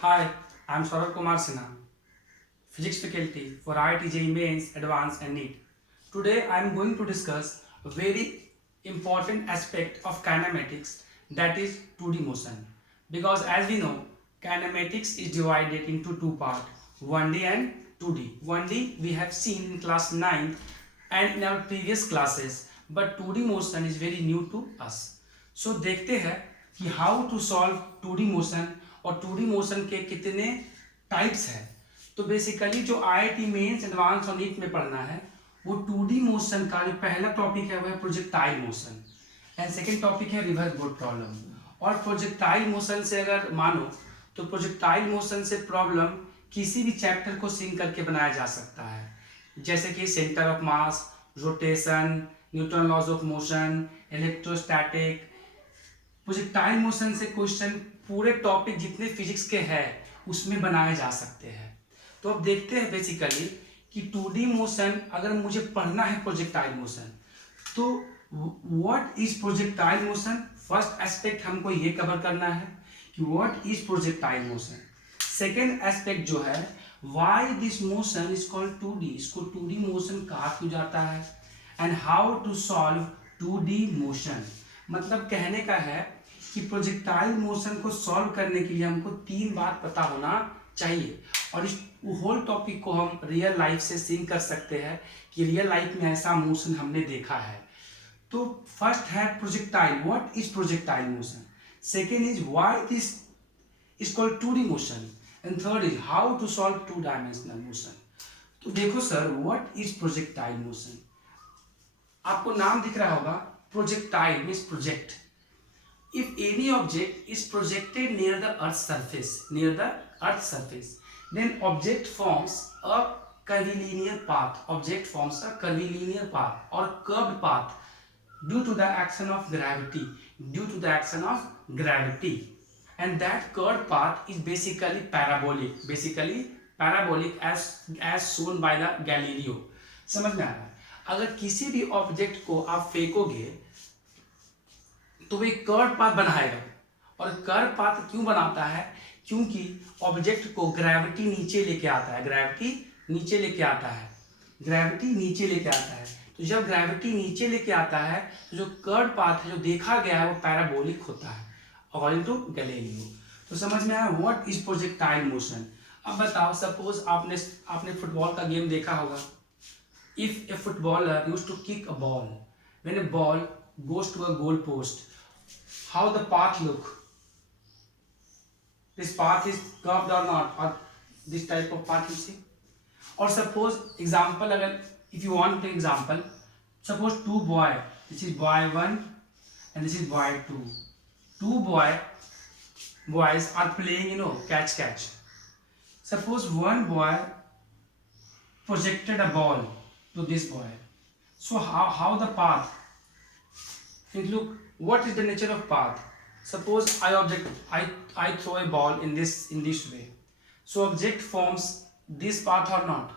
Hi, I'm Saurabh Kumar Sinha, Physics faculty for IIT JEE Mains, Advanced and NEET. Today I'm going to discuss a very important aspect of kinematics, that is 2D motion. Because as we know, kinematics is divided into two parts, 1D and 2D. 1D we have seen in class 9 and in our previous classes, but 2D motion is very new to us. So देखते हैं कि how to solve 2D motion और 2D motion के कितने types हैं। तो basically जो IIT mains advance और नीट में पढ़ना है वो 2D मोशन का जो पहला टॉपिक है वो है projectile motion and second topic है रिवर्स बोर्ड प्रॉब्लम। और प्रोजेक्टाइल मोशन से अगर मानो तो प्रोजेक्टाइल मोशन से प्रॉब्लम किसी भी चैप्टर को सिंक करके बनाया जा सकता है, जैसे कि centre of mass, rotation, Newton laws of motion, electrostatic. Projectile motion से क्वेश्चन पूरे टॉपिक जितने फिजिक्स के हैं उसमें बनाए जा सकते हैं। तो अब देखते हैं बेसिकली कि 2D मोशन अगर मुझे पढ़ना है प्रोजेक्टाइल मोशन तो what is projectile motion. First aspect हमको ये कवर करना है कि what is projectile motion. Second aspect जो है why this motion is called 2D, इसको 2D मोशन कहा क्यों जाता है, and how to solve 2D motion. मतलब कहने का है कि प्रोजेक्टाइल मोशन को सॉल्व करने के लिए हमको तीन बात पता होना चाहिए और इस होल टॉपिक को हम रियल लाइफ से सिंक कर सकते हैं कि रियल लाइफ में ऐसा मोशन हमने देखा है। तो फर्स्ट है projectile, what is projectile motion. Second is why this is called 2D motion and third is how to solve 2 dimensional motion. तो देखो sir, what is projectile motion. आपको नाम दिख रहा होगा, projectile means project. If any object is projected near the earth's surface, then object forms a curvilinear path. Object forms a curvilinear path or curved path due to the action of gravity. Due to the action of gravity, and that curved path is basically parabolic. Basically parabolic as shown by the Galileo. समझ में आ रहा है। अगर किसी भी object को आप फेंकोगे तो वो एक कर्व पाथ बनाएगा। और कर्व पाथ क्यों बनाता है, क्योंकि ऑब्जेक्ट को ग्रेविटी नीचे लेके आता है। ग्रेविटी नीचे लेके आता है। ग्रेविटी नीचे लेके आता है। तो जब ग्रेविटी नीचे लेके आता है तो जो कर्व पाथ है जो देखा गया है वो पैराबोलिक होता है अकॉर्डिंग टू गैलीलियो। तो समझ में आया व्हाट इज प्रोजेक्टाइल मोशन। अब बताओ, सपोज आपने फुटबॉल का गेम देखा होगा। If a footballer used to kick a ball, when a ball goes to a goal post, how the path look? This path is curved or not, or this type of path you see? Or suppose example, अगर if you want to example, suppose two boy, this is boy 1 and this is boy 2. Two boys are playing, catch. Suppose one boy projected a ball to this boy. So how the path? Look, what is the nature of path? Suppose I throw a ball in this way. So object forms this path or not.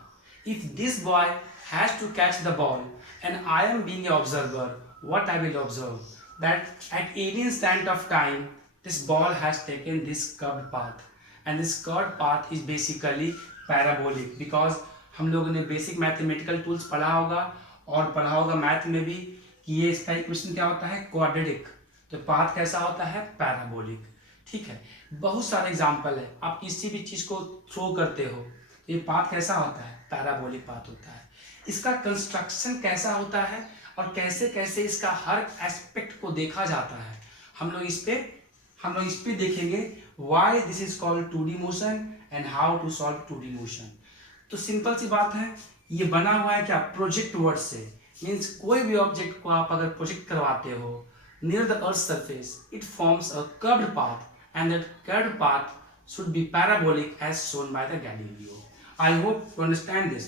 If this boy has to catch the ball and I am being an observer, what I will observe? That at any instant of time, this ball has taken this curved path. And this curved path is basically parabolic, because हम लोगों ने basic mathematical tools पढ़ा होगा और पढ़ा होगा math में भी कि ये इसका इक्वेशन क्या होता है, क्वाड्रेटिक। तो पाथ कैसा होता है, पैराबोलिक। ठीक है, बहुत सारे एग्जांपल है। आप किसी भी चीज को थ्रो करते हो तो ये पाथ कैसा होता है, पैराबोलिक पाथ होता है। इसका कंस्ट्रक्शन कैसा होता है और कैसे कैसे इसका हर एस्पेक्ट को देखा जाता है, हम लोग इस पे देखेंगे। Why this is called 2D motion and how to solve 2D motion. तो सिंपल सी बात है, ये बना हुआ है क्या, प्रोजेक्ट वर्ड से। मीन्स कोई भी ऑब्जेक्ट को आप अगर प्रोजेक्ट करवाते हो near the earth surface, it forms a curved path and that curved path should be parabolic as shown by the Galileo. I hope you understand this.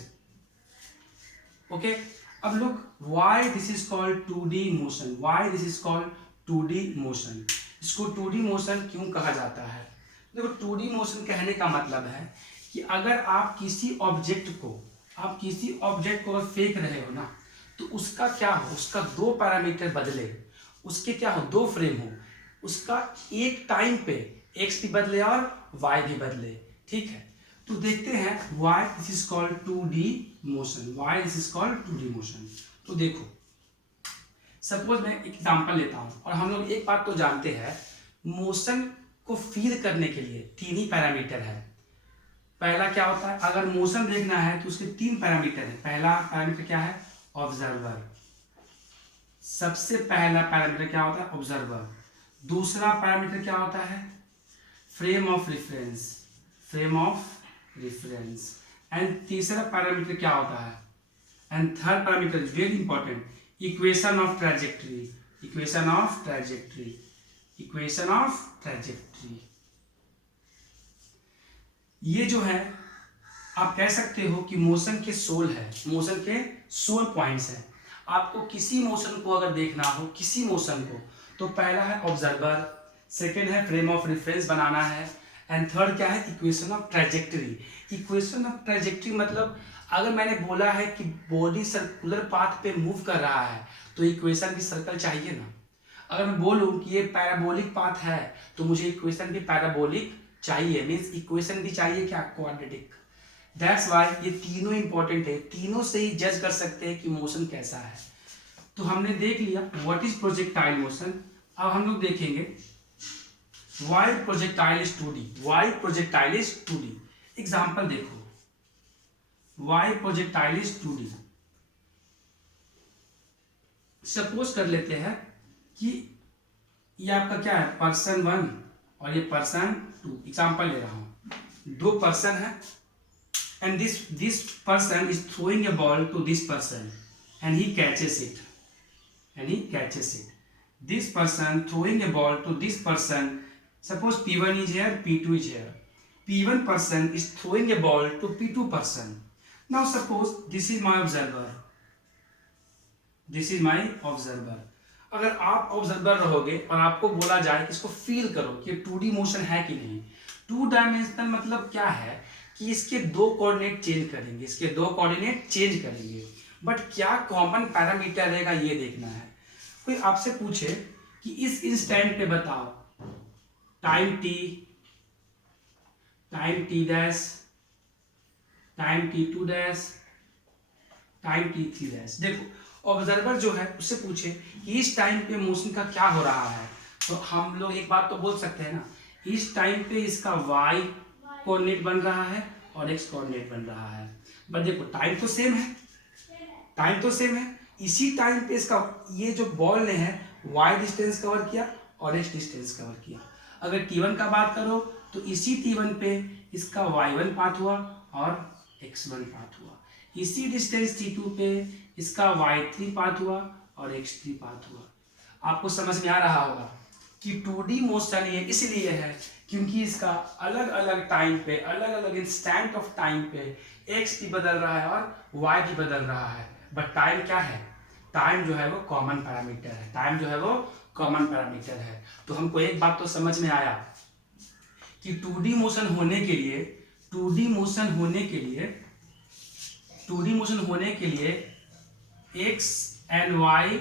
Okay, अब look, why this is called 2D motion. Why this is called 2D motion. इसको 2D motion क्यों कहा जाता है। देखो, 2D motion कहने का मतलब है कि अगर आप किसी ऑब्जेक्ट को अगर फेंक रहे हो ना, तो उसका क्या हो, उसका दो पैरामीटर बदले, उसके क्या हो, दो फ्रेम हो, उसका एक टाइम पे एक्स भी बदले और वाई भी बदले, ठीक है। तो देखते हैं Y this is called 2D motion, Y this is called 2D motion. तो देखो सपोज मैं एक एग्जांपल लेता हूँ, और हम लोग एक बात तो जानते हैं, मोशन को फील करने के लिए 3 ही पैरामीटर है। पहला क्या होता है, अगर मोशन देखना है तो उसके 3 पैरामीटर है। पहला पैरामीटर क्या है, ऑब्जर्वर, सबसे पहला पैरामीटर क्या होता है, ऑब्जर्वर। दूसरा पैरामीटर क्या होता है, frame of reference, frame of reference. And तीसरा पैरामीटर क्या होता है, and third parameter is very important, equation of trajectory, equation of trajectory, equation of trajectory. ये जो है आप कह सकते हो कि मोशन के सोल है, मोशन के सोल पॉइंट्स हैं। आपको किसी मोशन को अगर देखना हो, किसी मोशन को, तो पहला है ऑब्जर्वर, सेकेंड है फ्रेम ऑफ रेफरेंस बनाना है, एंड थर्ड क्या है, equation of trajectory. Equation of trajectory मतलब अगर मैंने बोला है कि बॉडी सर्कुलर पाथ पे मूव कर रहा है तो इक्वेशन भी सर्कल चाहिए ना। अगर मैं बोलूँ कि ये पैराबोलिक पाथ है तो मुझे इक्वेशन भी पैराबोलिक चाहिए, मीन्स इक्वेशन भी चाहिए क्या, क्वाड्रेटिक। दैट्स वाई ये तीनों इंपॉर्टेंट है, तीनों से ही जज कर सकते हैं कि मोशन कैसा है। तो हमने देख लिया व्हाट इज प्रोजेक्टाइल मोशन। अब हम लोग देखेंगे why projectile is 2D, why projectile is 2D। Example देखो, why projectile is 2D। Suppose कर लेते हैं कि ये आपका क्या है, पर्सन 1 और ये पर्सन 2। एग्जांपल ले रहा हूं, 2 पर्सन है, and this person is throwing a ball to this person and he catches it, and he catches it. This person throwing a ball to this person, suppose P1 is here, P2 is here. P1 person is throwing a ball to P2 person. Now suppose this is my observer, this is my observer. अगर आप observer रहोगे और आपको बोला जाए कि इसको feel करो कि 2D मोशन है कि नहीं, 2 डायमेंशनल मतलब क्या है कि इसके 2 कोऑर्डिनेट चेंज करेंगे, इसके 2 कोऑर्डिनेट चेंज करेंगे, बट क्या कॉमन पैरामीटर रहेगा ये देखना है। कोई आपसे पूछे कि इस इंस्टेंट पे बताओ time t, time t dash, time t2 dash, time t3 dash. देखो ऑब्जर्वर जो है उससे पूछे कि इस टाइम पे मोशन का क्या हो रहा है, तो हम लोग एक बात तो बोल सकते हैं ना, इस टाइम पे इसका y कोऑर्डिनेट बन रहा है और x कोऑर्डिनेट बन रहा है। बट देखो टाइम तो सेम है, टाइम तो सेम है। इसी टाइम पे इसका ये जो बॉल ने है y डिस्टेंस कवर किया और x डिस्टेंस कवर किया। अगर t1 का बात करो तो इसी t1 पे इसका y1 पाथ हुआ और x1 पाथ हुआ, इसी डिस्टेंस t2 पे इसका y3 पाथ हुआ और x3 पाथ हुआ। आपको समझ में आ रहा होगा कि 2D मोशन ये इसलिए है क्योंकि इसका अलग अलग टाइम पे, अलग अलग इंस्टेंट ऑफ टाइम पे x भी बदल रहा है और y भी बदल रहा है, बट टाइम क्या है, टाइम जो है वो कॉमन पैरामीटर है, टाइम जो है वो कॉमन पैरामीटर है। तो हमको एक बात तो समझ में आया कि 2D मोशन होने के लिए, 2D मोशन होने के लिए, 2D मोशन होने के लिए x and y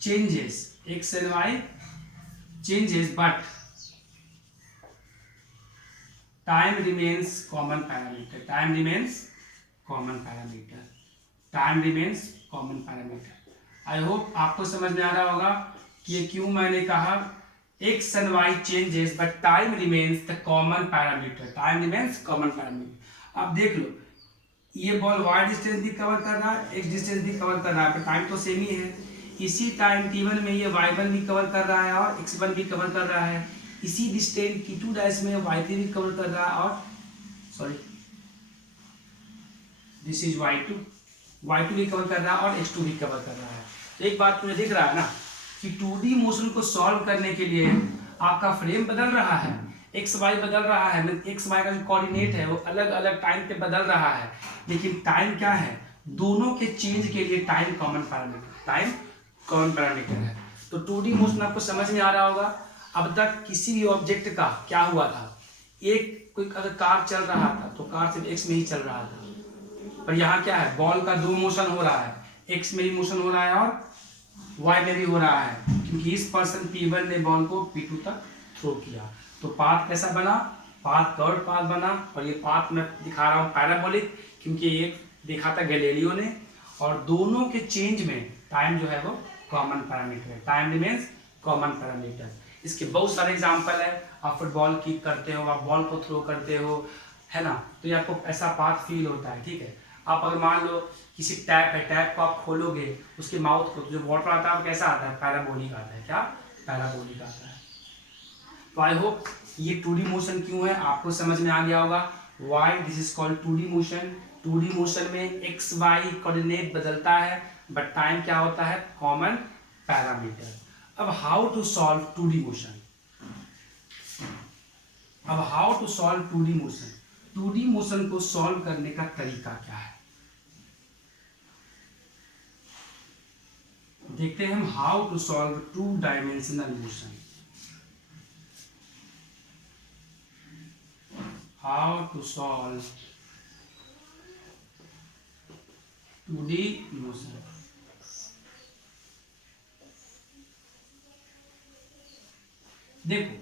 changes, x and y changes, but time remains common parameter, time remains common parameter, time remains common parameter। I hope आपको समझ में आ रहा होगा कि ये क्यों मैंने कहा x and y changes but time remains the common parameter, time remains common parameter। अब देख लो ये बॉल y डिस्टेंस भी कवर कर रहा है, x डिस्टेंस भी कवर कर रहा है, पर टाइम तो सेम ही है। इसी टाइम t1 में ये y1 भी कवर कर रहा है और x1 भी कवर कर रहा है, इसी डिस्टेंस t2 डैश में y3 भी कवर कर रहा है और सॉरी दिस इज y2 भी कवर कर रहा है और x2 भी कवर कर रहा है। तो एक बात तुम्हें दिख रहा है ना कि 2D मोशन को सॉल्व करने के लिए आपका फ्रेम बदल रहा है, एक्स वाई बदल रहा है, मतलब एक्स वाई का जो कोऑर्डिनेट है वो अलग अलग टाइम पे बदल रहा है, लेकिन टाइम क्या है, दोनों के चेंज के लिए time common parameter, time common parameter है। तो 2D मोशन आपको समझ में आ रहा होगा। अब तक किसी भी ऑब्जेक्ट का क्या हुआ था, एक कोई अगर कार चल रहा था तो कार सिर्फ एक्स में ही चल रहा था, पर यहाँ क्या है, बॉल का 2 मोशन हो रहा है, एक्स में भी मोशन हो रहा है और वाई में भी हो रहा है, क्योंकि इस पर्सन P1 ने बॉल को P2 तक थ्रो किया, तो पाथ कैसा बना, पाथ कर्व पाथ बना। और ये पाथ मैं दिखा रहा हूँ पैराबोलिक, क्योंकि ये देखा था गैलीलियो ने। और दोनों के चेंज में टाइम जो है वो कॉमन पैरामीटर है, टाइम रिमेन्स कॉमन पैरामीटर। इसके बहुत सारे एग्जाम्पल है। आप फुटबॉल किक करते हो, आप बॉल को थ्रो करते हो, है ना, तो ये आपको ऐसा पाथ फील होता है। ठीक है, आप अगर मान लो किसी टैप है, टैप को आप खोलोगे, उसके माउथ को, तो जो वाटर आता है वो कैसा आता है, पैराबोलिक आता है। क्या, पैराबोलिक आता है। तो आई होप ये 2D मोशन क्यों है आपको समझ में आ गया होगा। Why this is called 2D motion. 2D motion में एक्स वाई कोऑर्डिनेट बदलता है, बट टाइम क्या होता है, कॉमन पैरामीटर। अब how to solve 2D motion, अब how to solve 2D motion. 2D motion को सॉल्व करने का तरीका क्या है, देखते हैं हम। How to solve 2 dimensional motion, how to solve 2D motion. देखो,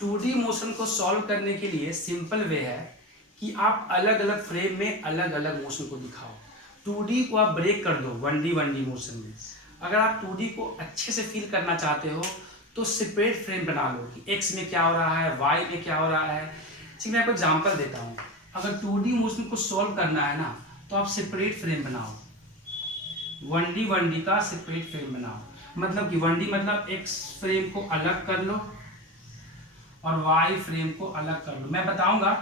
2D मोशन को सॉल्व करने के लिए सिंपल वे है कि आप अलग अलग फ्रेम में अलग अलग मोशन को दिखाओ। 2D को आप ब्रेक कर दो 1D मोशन में। अगर आप 2D को अच्छे से फील करना चाहते हो तो सेपरेट फ्रेम बना लो कि x में क्या हो रहा है, y में क्या हो रहा है। ठीक, मैं आपको एग्जांपल देता हूँ। अगर 2D मोशन को सॉल्व करना है ना, तो आप सेपरेट फ्रेम बनाओ, 1D का सेपरेट फ्रेम बनाओ। मतलब कि 1D मतलब x फ्रेम को अलग कर लो और y फ्रेम को अलग कर लो। मैं बताऊंगा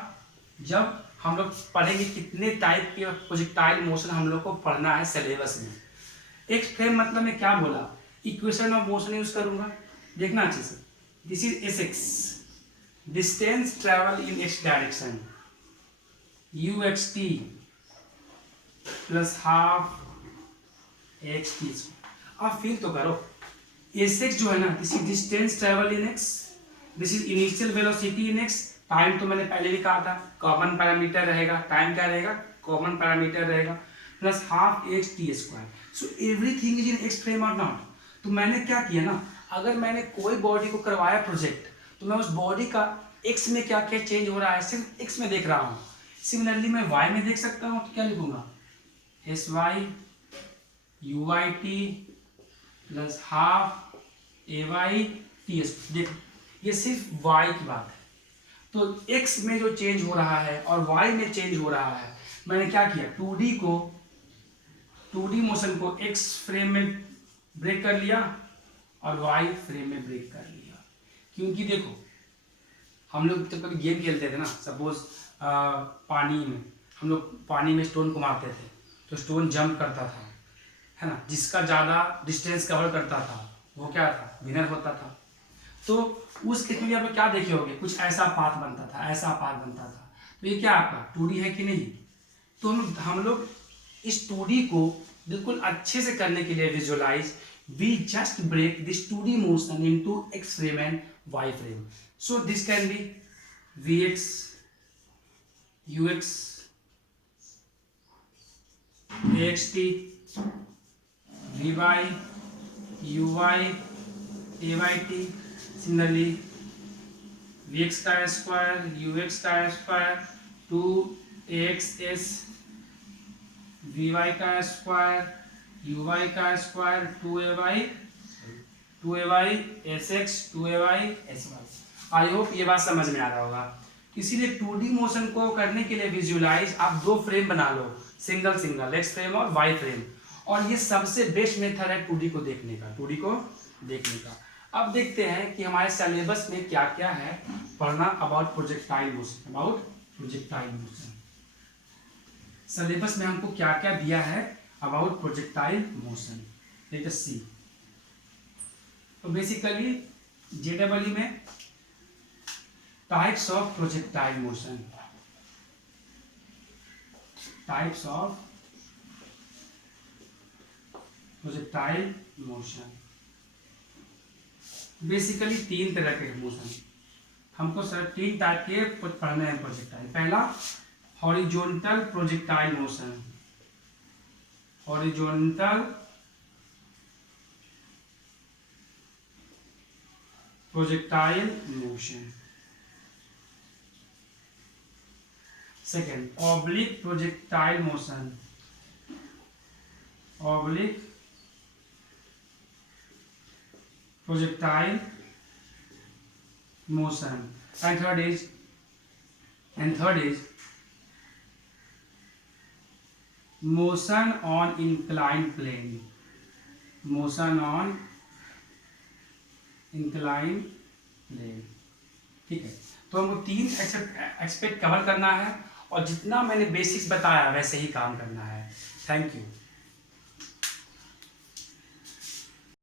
जब हम लोग पढ़ेंगे कितने टाइप के प्रोजेक्टाइल मोशन हम लोग को पढ़ना है सिलेबस में। एक्स फ्रेम मतलब मैं क्या बोला, इक्वेशन ऑफ मोशन यूज करूंगा, देखना अच्छे से। This is S x, distance travel in x direction, you x T plus half x T. आप फील तो करो, एस एक्स जो है ना, this is distance travel in x, this is initial velocity in x. Time तो मैंने पहले भी कहा था कॉमन पैरामीटर रहेगा, टाइम क्या रहेगा, कॉमन पैरामीटर रहेगा, plus half x T square. So everything is in x frame और नॉट। तो मैंने क्या किया ना, अगर मैंने कोई बॉडी को करवाया प्रोजेक्ट, तो मैं उस बॉडी का एक्स में क्या क्या चेंज हो रहा है सिर्फ एक्स में देख रहा हूँ। सिमिलरली मैं वाई में देख सकता हूँ, तो क्या लिखूंगा, S Y U Y T plus half A Y T S. देखो ये सिर्फ y की बात है, तो x में जो चेंज हो रहा है और y में चेंज हो रहा है, मैंने क्या किया, 2D मोशन को x फ्रेम में ब्रेक कर लिया और y फ्रेम में ब्रेक कर लिया। क्योंकि देखो हम लोग जब कभी गेम खेलते थे ना, सपोज पानी में, हम लोग पानी में स्टोन को मारते थे तो स्टोन जंप करता था, है ना, जिसका ज़्यादा डिस्टेंस कवर करता था वो क्या था, विनर होता था। तो उस केस में आप लोग क्या देखे होंगे, कुछ ऐसा पाथ बनता था, ऐसा पाथ बनता था। तो ये क्या आपका 2D है कि नहीं। तो हम लोग इस 2D को बिल्कुल अच्छे से करने के लिए visualize, we just break this 2D motion into x frame and y frame. So this can be vx ux axt vy uy ayt। Similarly vx का स्क्वायर ux का स्क्वायर 2axs, vy का स्क्वायर uy का square 2ay sx 2ay sy। I hope ये बात समझ में आ रहा होगा। इसीलिए 2D मोशन को करने के लिए विजुअलाइज आप 2 फ्रेम बना लो, सिंगल सिंगल एक्स फ्रेम और वाई फ्रेम। और ये सबसे बेस्ट मेथड है 2D को देखने का, 2D को देखने का। अब देखते हैं कि हमारे सिलेबस में क्या क्या है पढ़ना about projectile motion, about projectile motion. Syllabus में हमको क्या क्या दिया है about projectile motion, let us see. तो बेसिकली जेडब्ल्यू में types of projectile motion, types of projectile motion. Basically 3 तरह के मोशन हमको सर 3 टाइप के पढ़ने हैं प्रोजेक्टाइल। पहला horizontal projectile motion, horizontal projectile motion. Second, oblique projectile motion. Oblique projectile motion. And third is motion on inclined plane. Motion on inclined plane. ठीक है, तो हमको 3 एस्पेक्ट कवर करना है और जितना मैंने बेसिक्स बताया वैसे ही काम करना है. Thank you.